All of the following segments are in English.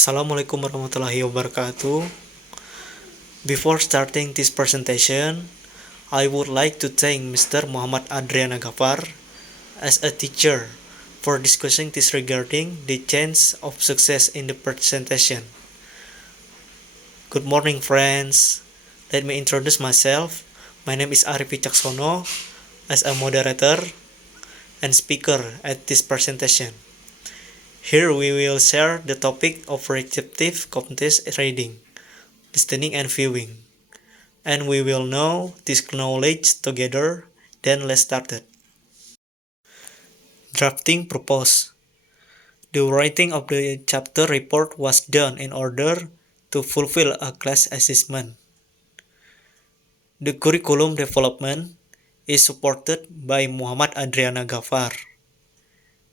Assalamualaikum warahmatullahi wabarakatuh. Before starting this presentation, I would like to thank Mr. Muhammad Adriana Gafar as a teacher for discussing this regarding the chance of success in the presentation. Good morning, friends. Let me introduce myself. My name is Arif Wicaksono as a moderator and speaker at this presentation. Here we will share the topic of receptive competence reading, listening and viewing. And we will know this knowledge together. Then let's start it. Drafting purpose. The writing of the chapter report was done in order to fulfill a class assessment. The curriculum development is supported by Muhammad Adriana Gafar.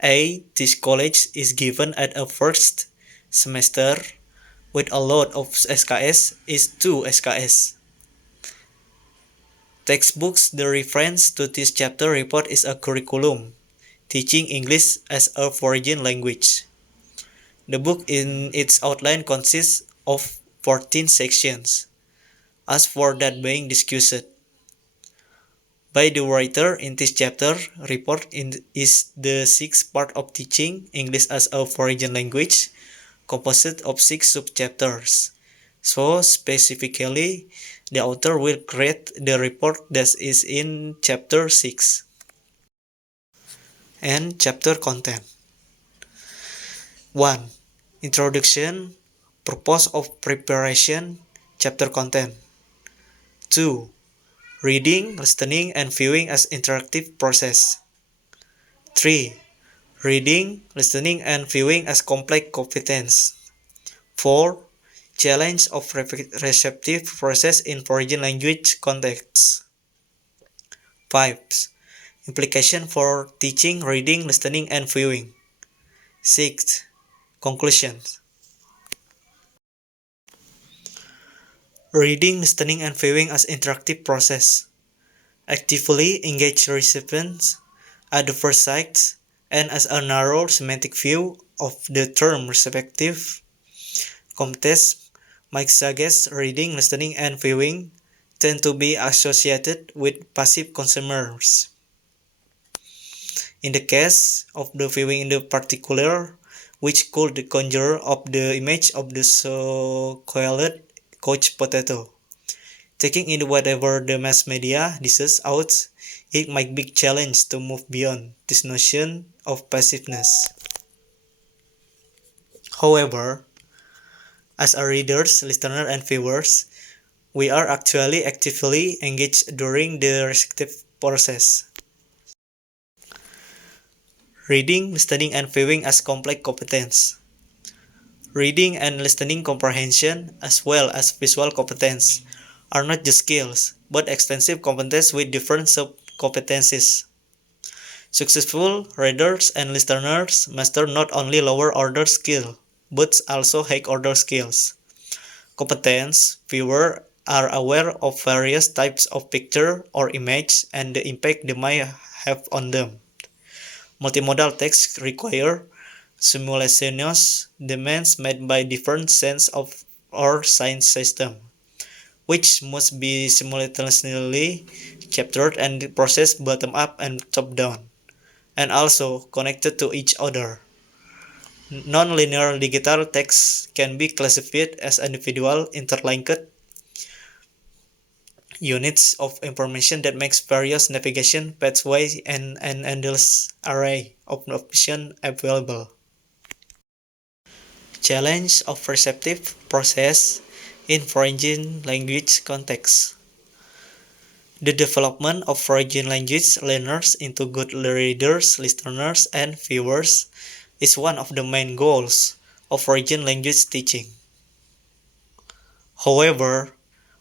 This college is given at a first semester with a lot of SKS is 2 SKS. Textbooks. The reference to this chapter report is a curriculum, teaching English as a foreign language. The book in its outline consists of 14 sections, as for that being discussed by the writer in this chapter report is the sixth part of teaching English as a foreign language, composed of 6 subchapters. So specifically, the author will create the report that is in chapter 6. And chapter content. 1. Introduction, purpose of preparation, chapter content. 2. Reading, listening, and viewing as interactive process. 3. Reading, listening, and viewing as complex competence. 4. Challenge of receptive process in foreign language context. 5. Implication for teaching, reading, listening, and viewing. 6. Conclusions. Reading, listening, and viewing as interactive process. Actively engage recipients at the first sight and as a narrow semantic view of the term receptive competence might suggest reading, listening, and viewing tend to be associated with passive consumers. In the case of the viewing in the particular, which could conjure up the image of the so-called couch potato. Taking in whatever the mass media dishes out, it might be a challenge to move beyond this notion of passiveness. However, as a readers, listeners, and viewers, we are actually actively engaged during the receptive process. Reading, listening, and viewing as complex competence. Reading and listening comprehension, as well as visual competence, are not just skills, but extensive competence with different sub-competencies. Successful readers and listeners master not only lower-order skills, but also high-order skills. Competence viewers are aware of various types of picture or image and the impact they might have on them. Multimodal text require simultaneous demands made by different sense of or science system, which must be simultaneously captured and processed bottom up and top down, and also connected to each other. Non-linear digital text can be classified as individual interlinked units of information that makes various navigation pathways and an endless array of options available. Challenge of receptive process in foreign language context. The development of foreign language learners into good readers, listeners, and viewers is one of the main goals of foreign language teaching. However,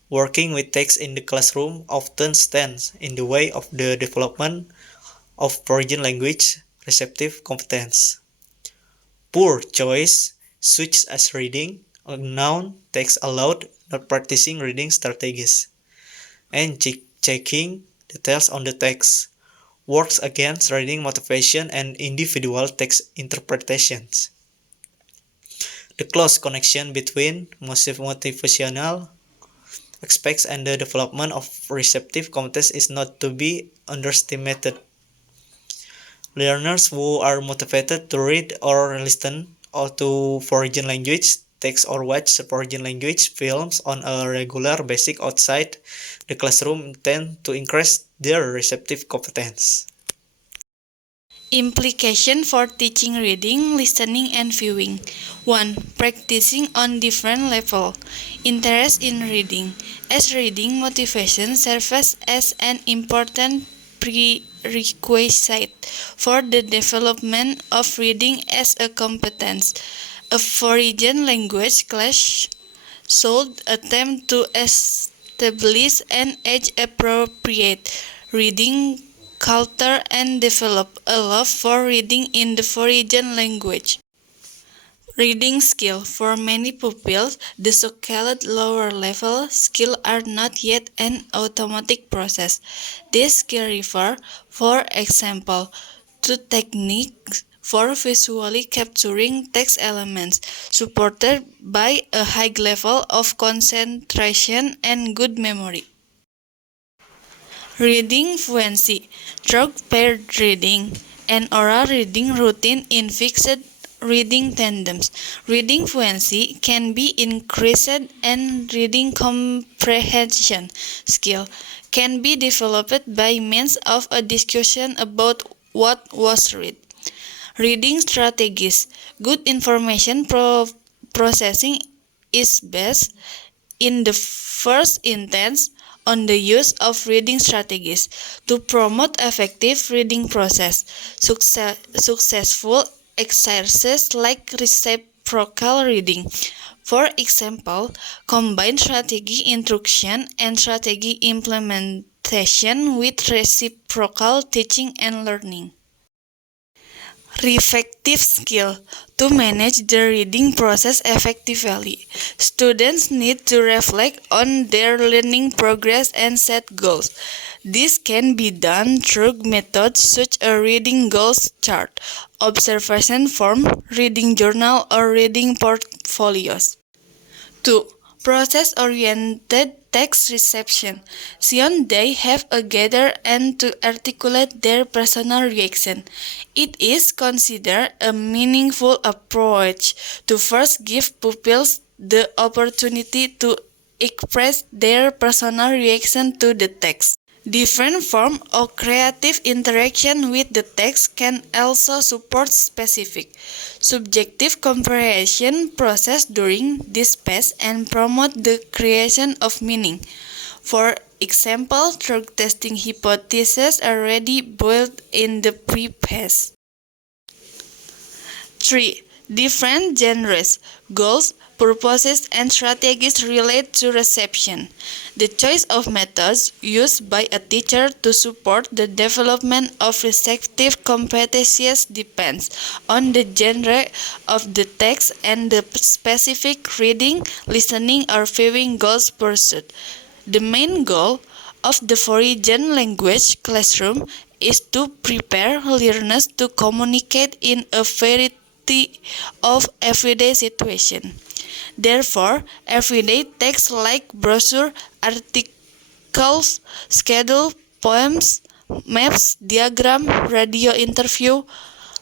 working with text in the classroom often stands in the way of the development of foreign language receptive competence. Poor choice, such as reading unknown text aloud, not practicing reading strategies, and checking details on the text, works against reading motivation and individual text interpretations. The close connection between motivational aspects and the development of receptive competence is not to be underestimated. Learners who are motivated to read or listen or to foreign language texts or watch foreign language films on a regular basis outside the classroom tend to increase their receptive competence. Implication for teaching reading, listening, and viewing. 1. Practicing on different levels. Interest in reading. As reading motivation serves as an important prerequisite for the development of reading as a competence. A foreign language class should attempt to establish an age-appropriate reading culture and develop a love for reading in the foreign language. Reading skill. For many pupils, the so-called lower level skills are not yet an automatic process. These skills refer, for example, to techniques for visually capturing text elements, supported by a high level of concentration and good memory. Reading fluency. Through paired reading and oral reading routine in fixed reading tandems. Reading fluency can be increased and reading comprehension skill can be developed by means of a discussion about what was read. Reading strategies. Good information processing is based in the first instance on the use of reading strategies to promote effective reading process. Successful exercises like reciprocal reading, for example, combine strategy instruction and strategy implementation with reciprocal teaching and learning. Reflective skill. To manage the reading process effectively, students need to reflect on their learning progress and set goals. This can be done through methods such as reading goals chart, observation form, reading journal, or reading portfolios. 2. Process-oriented text reception. Soon they have a gather and to articulate their personal reaction. It is considered a meaningful approach to first give pupils the opportunity to express their personal reaction to the text. Different forms of creative interaction with the text can also support specific, subjective comprehension process during this phase and promote the creation of meaning. For example, through testing hypotheses already built in the pre-phase. 3. Different genres, goals, purposes, and strategies relate to reception. The choice of methods used by a teacher to support the development of receptive competencies depends on the genre of the text and the specific reading, listening, or viewing goals pursued. The main goal of the foreign language classroom is to prepare learners to communicate in a variety of everyday situations. Therefore, everyday texts like brochure, articles, schedule, poems, maps, diagram, radio interview,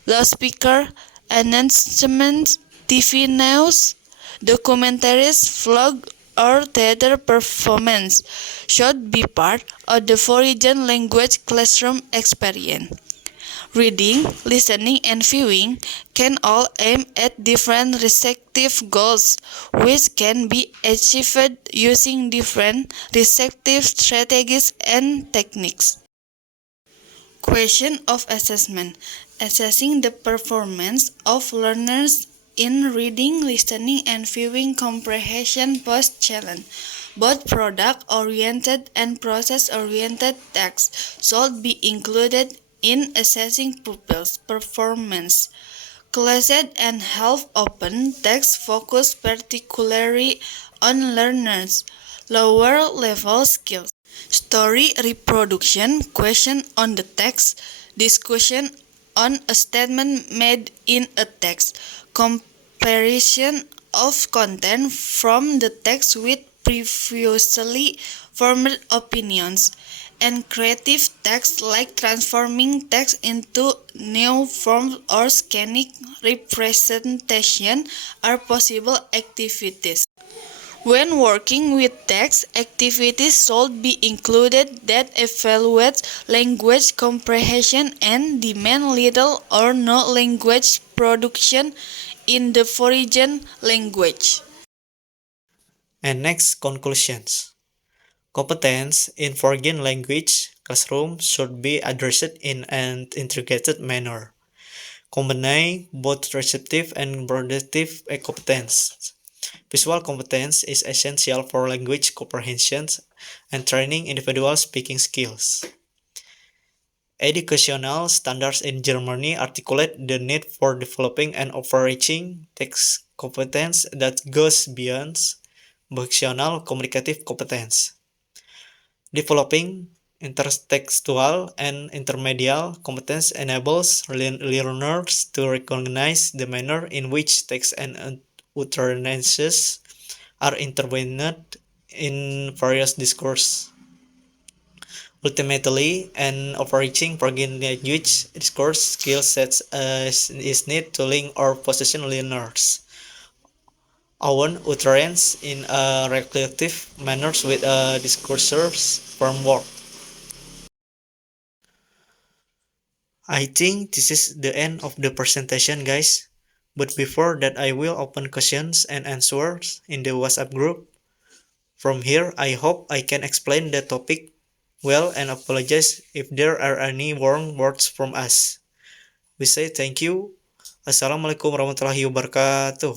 loudspeaker, announcements, TV news, documentaries, vlog, or theater performance should be part of the foreign language classroom experience. Reading, listening, and viewing can all aim at different receptive goals, which can be achieved using different receptive strategies and techniques. Question of assessment. Assessing the performance of learners in reading, listening, and viewing comprehension post-challenge. Both product-oriented and process-oriented tasks should be included in assessing pupils' performance. Closed and half-open text focus particularly on learners' lower-level skills. Story reproduction, question on the text, discussion on a statement made in a text, comparison of content from the text with previously formed opinions, and creative text like transforming text into new forms or scanning representation are possible activities. When working with text, activities should be included that evaluate language comprehension and demand little or no language production in the foreign language. And next, conclusions. Competence in foreign language classroom should be addressed in an integrated manner, combining both receptive and productive competence. Visual competence is essential for language comprehension and training individual speaking skills. Educational standards in Germany articulate the need for developing an overarching text competence that goes beyond functional communicative competence. Developing intertextual and intermedial competence enables learners to recognize the manner in which text and utterances are intertwined in various discourse. Ultimately, an overarching foreign language discourse skill set is needed to link or position learners' own utterance in a reflective manner with a discourse framework. I think this is the end of the presentation, guys. But before that, I will open questions and answers in the WhatsApp group. From here, I hope I can explain the topic well and apologize if there are any wrong words from us. We say thank you. Assalamualaikum warahmatullahi wabarakatuh.